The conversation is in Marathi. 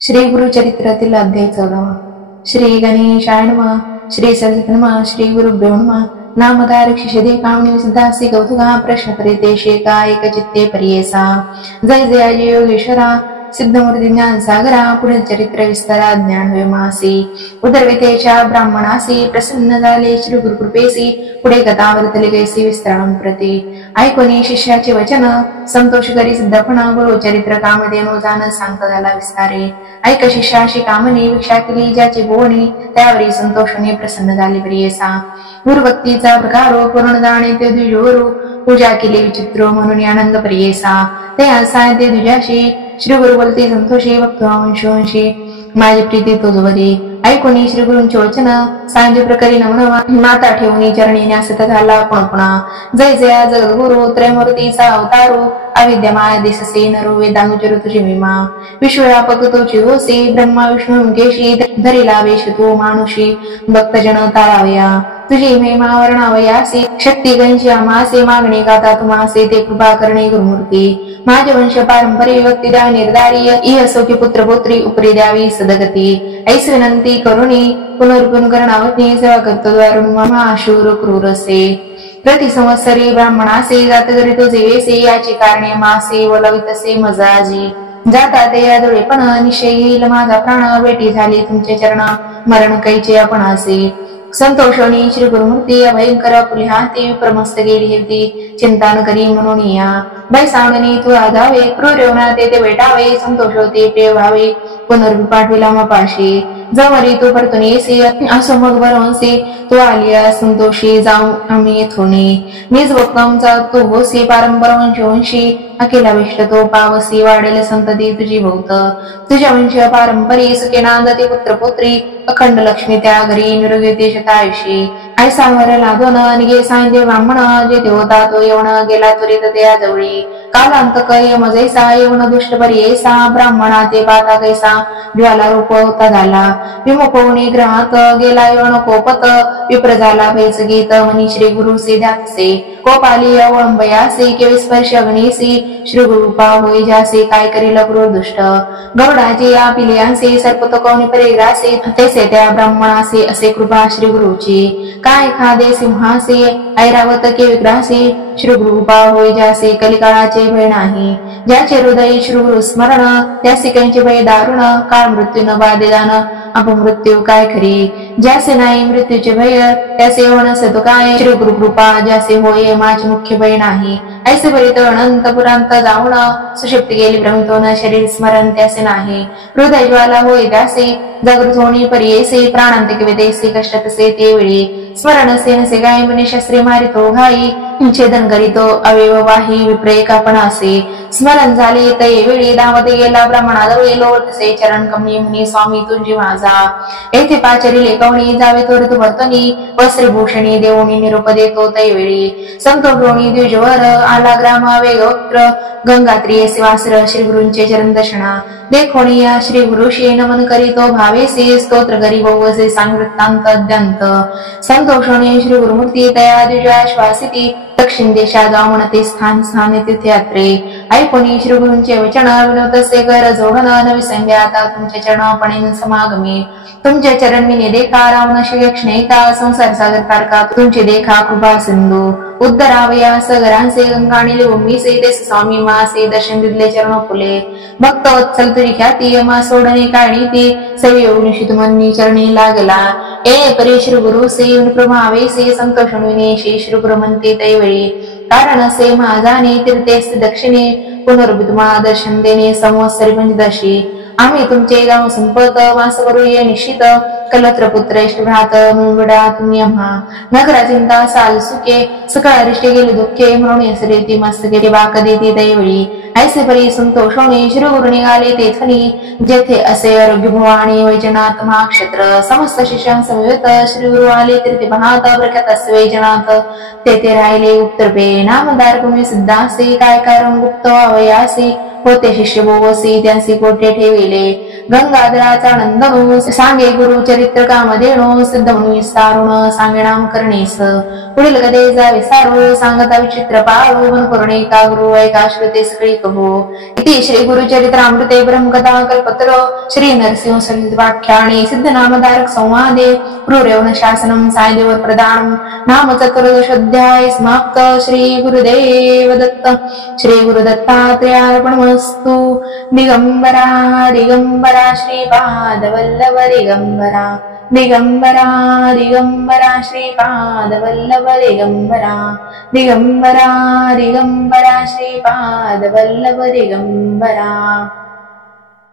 श्री गुरुचरित्रातील अध्याय 14. श्री गणेशाय नमः. श्री सरस्वती नमः. श्री गुरुभ्यो नमः. नामधारक शिषदे कामणी सिद्धासी कौतुका प्रश्न करीते शेका एकचित्ते परियेसा. जय जय योगेश्वरा सिद्धमूर्ती ज्ञान सागरा. पुढील चरित्र विस्तारा ज्ञान व्योमासी. उदरवितेच्या ब्राह्मणासी प्रसन्न झाले श्री गुरुकृपेसी. पुढे कथा वर्तली कैसी विस्ताराम प्रती. ऐकोनी शिष्याचे वचन संतोष करी सिद्धपणा. गुरु चरित्र कामधेनु जाण सांगता झाला विस्तारे. ऐक शिष्याशी कामनी भिक्षा केली ज्याची बोवणी त्यावरी संतोषाने प्रसन्न झाले प्रियेसा. गुरुभक्तीचा प्रकारो पूर्ण जाणे ते द्विजोरू. पूजा केली विचित्र म्हणून आनंद प्रियेसा. ते असाय ते द्विजाशी श्री गुरु बोलते संतोषी वक्तवंशी. माझी प्रीती तोजवरी. ऐकोनी श्री गुरूंचे वचन सांजे प्रकारे नमनवा. माता ठेवणी चरणी न्यासत झाला पुणपुणा. जय जया जगद्गुरु त्रयमूर्तीचा अवतारो. अविद्यमाय दिससे नरो वेदांगचरु तुझी महिमा. विश्वव्यापक तुझी होसी ब्रह्मा विष्णू मुकेशी. धरिला वेश तू मानुषी भक्तजन तारावया. तुझी महिमा वर्णावयासी शक्ती गंशी अमासे. मागणे गाता तुमासे ते कृपा करणे गुरुमूर्ती. माझे वंश पारंपरिक व्यक्ती द्यावी निर्धारी. इहसोकी पुत्र पुत्री उपरी द्यावी सदगती. ऐस विनंती करुणी पुनर्पुन करणावती. सेवा करतो द्वारून महाशूर क्रूरसे. प्रति संवत्सरी ब्राह्मणासे जात जरी तो जेवेसे. याची कारणे मासे बोलवितसे मजाजी. जाता ते यादुळेपण निश्चय येईल माझा प्राण. भेटी झाली तुमचे चरण मरण कैचे आपणासे. संतोषणी श्री गुरुमूर्ती अभयंकर पुलिहाती. प्रमस्त गेली हेती चिंता न करी म्हणून या. बैसावणी तू आधावे क्रूर ते भेटावे. संतोष होते प्रिय व्हावे पुनर्वी पाठविला मपाशी. जवरी तू परतून येसी असो मग बरवंसी. तू आलिया संतोषी जाऊ आम्ही येथोनी. मीच भक्तांचा तू होसी पारंपर वंशवंशी. अकेला विष्ट तो पावसी वाढेल संतती तुझी भोवत. तुझ्या वंश पारंपरी सुखे नांदती पुत्र पुत्री. अखंड लक्ष्मी त्या घरी निरोगी शतायुषी. ऐसा वर लागोन निगे सांजे ब्राह्मण. जेथे होता तो येऊन गेला त्वरित त्या जवळी. कालांत कय मजैसा येऊन दुष्ट परियेसा. ब्राह्मणा ते पाता कैसा ज्वाला रूप होता झाला. विमुखोनी ग्रहात गेला येऊन कोपत. विप्र झाला भैस गीत मनी श्री गुरु से ध्यातसे. कोपाली अवळंबयासे केवी स्पर्श अग्निसी. श्री गुरुपा होई जासे काय करील क्रूर दुष्ट. गरुडाचे या पिलियांसे सर्पत कोणी परिग्रासे. तेसे त्या ब्राह्मणासे असे कृपा श्री गुरुची. काय खादे सिंहासे ऐरावत के विग्रासे. श्री गुरुपा होई जासे कलिकाळाचे भय नाही. ज्याचे हृदय श्री गुरु स्मरण त्या सिकांचे भय दारुण. काळ मृत्यू न बाधेदान अपमृत्यू काय खरी. ज्यासे नाही मृत्यूचे भय त्यासे होणसे तो काय. श्री गुरु कृपा ज्यासे होय माझे मुख्य भय नाही. ऐसे भरित अनंत पुरांत जाऊन सुषुप्ती गेली भ्रमितोन शरीर स्मरण त्यासे नाही. हृदय ज्वाला होय त्यासे जागृत होणी परियेसे. प्राणांतिक वेदेसे कष्ट तसे ते वेळी. स्मरण से नसे गाय म्हणे शस्त्रे मारितो घाई. छेदन करीतो अवयववाही विप्रे कापणासे. स्मरण झाले तये वेळी धावते गेला ब्राह्मणाजवळी. लोटसे चरण कमनी म्हणे स्वामी तुझी माझा. येथे पाचरी लेखवणी जावे त्वरित वर्तनी. वस्त्रभूषणी देवणी निरोप देतो तये वेळी. संतोषोणी द्विजवर आला ग्राम वेगोत्र. गंगात्रिये वासर श्री गुरूंचे चरण दर्शना. देखोणी या श्री गुरुशी नमन करीतो भावेसे. स्तोत्र करी बहुवसे सांग वृत्तांत अद्यंत. संतोषोणी श्री गुरुमूर्ती तया द्विजा श्वासिती. दक्षिण देशा जाऊन ते स्थान स्थाने तीर्थयात्रे. ऐकोनी श्री गुरूंचे वचन विनोदसे कर जोडन. नवी संध्याता तुमचे चरण पणे समागमे. तुमचे चरण मी देखा रावण शिक्षणेका. संसार सागर तारका तुमचे देखा कृपा सिंधू. उद्धरावया सगरांचे गंगाणी भूमीसे. ते स्वामी मासे दर्शन दिले चरण फुले. भक्त वत्सल तुझी ख्याती मा सोडणे काढणी ती. सवियोगनिशी तुमनी चरणी लागला. ए परे श्री गुरु से प्रभावेसे. संतोषण विनेशी श्री गुरु म्हणते तैवेळी. कारण असे माझाने तीर्थेस दक्षिणे. पुनर्भी तुम्हाला दर्शन देणे संवत्सरी पंचदशी. आम्ही तुमचे गाव संपत वास करूये निश्चित. कलत्र पुत्र इष्टभ्रात मुंगडा तुम्ही आम्हा. नगरा चिंता साल सुखे सकाळ रिष्टे गेले दुःखे. म्हणून असरे ती मस्तके बाक देती दैवळी. ऐसे परी संतोषोणे श्री गुरु निघाले तेथनी. जेथे असे आरोग्य भवानी वैजनाथ महाक्षत्र. समस्त शिष्यांसमवेत श्री गुरु आले तीर्थे पाहत. प्रख्यात असे वैजनाथ तेथे राहिले उत्तरपे. नामदार कुणी सिद्धासे काय कारण गुप्त अवयासी. होते शिष्य बोवसी त्यांसी कोठे ठेविले. गंगाधराचा नंदनो सांगे गुरु चरित्र कामधेनो. सिद्ध म्हणून विस्तारुण सांगे नाम करणेस. पुढील गदे जावे सारो सांगता विचित्र पाळो मन करुणे कागरू ऐका श्रुते सगळी कहो इति श्री गुरुचरित्रामृते ब्रह्मकथा कल्पतरो श्री नरसिंह सहित व्याख्याने सिद्ध नामधारक संवादे क्रूरयवन शासनम सायदेव प्रदानम नाम चतुर्दशोध्याय समाप्त श्री गुरुदेव दत्त श्री गुरुदत्तात्रेयार्पणमस्तु दिगंबरा दिगंबरा श्रीपाद वल्लभ दिगंबरा दिगंबरा दिगंबरा श्रीपाद वल्लभ दिगंबरा दिगंबरा दिगंबरा श्रीपाद वल्लभ दिगंबरा।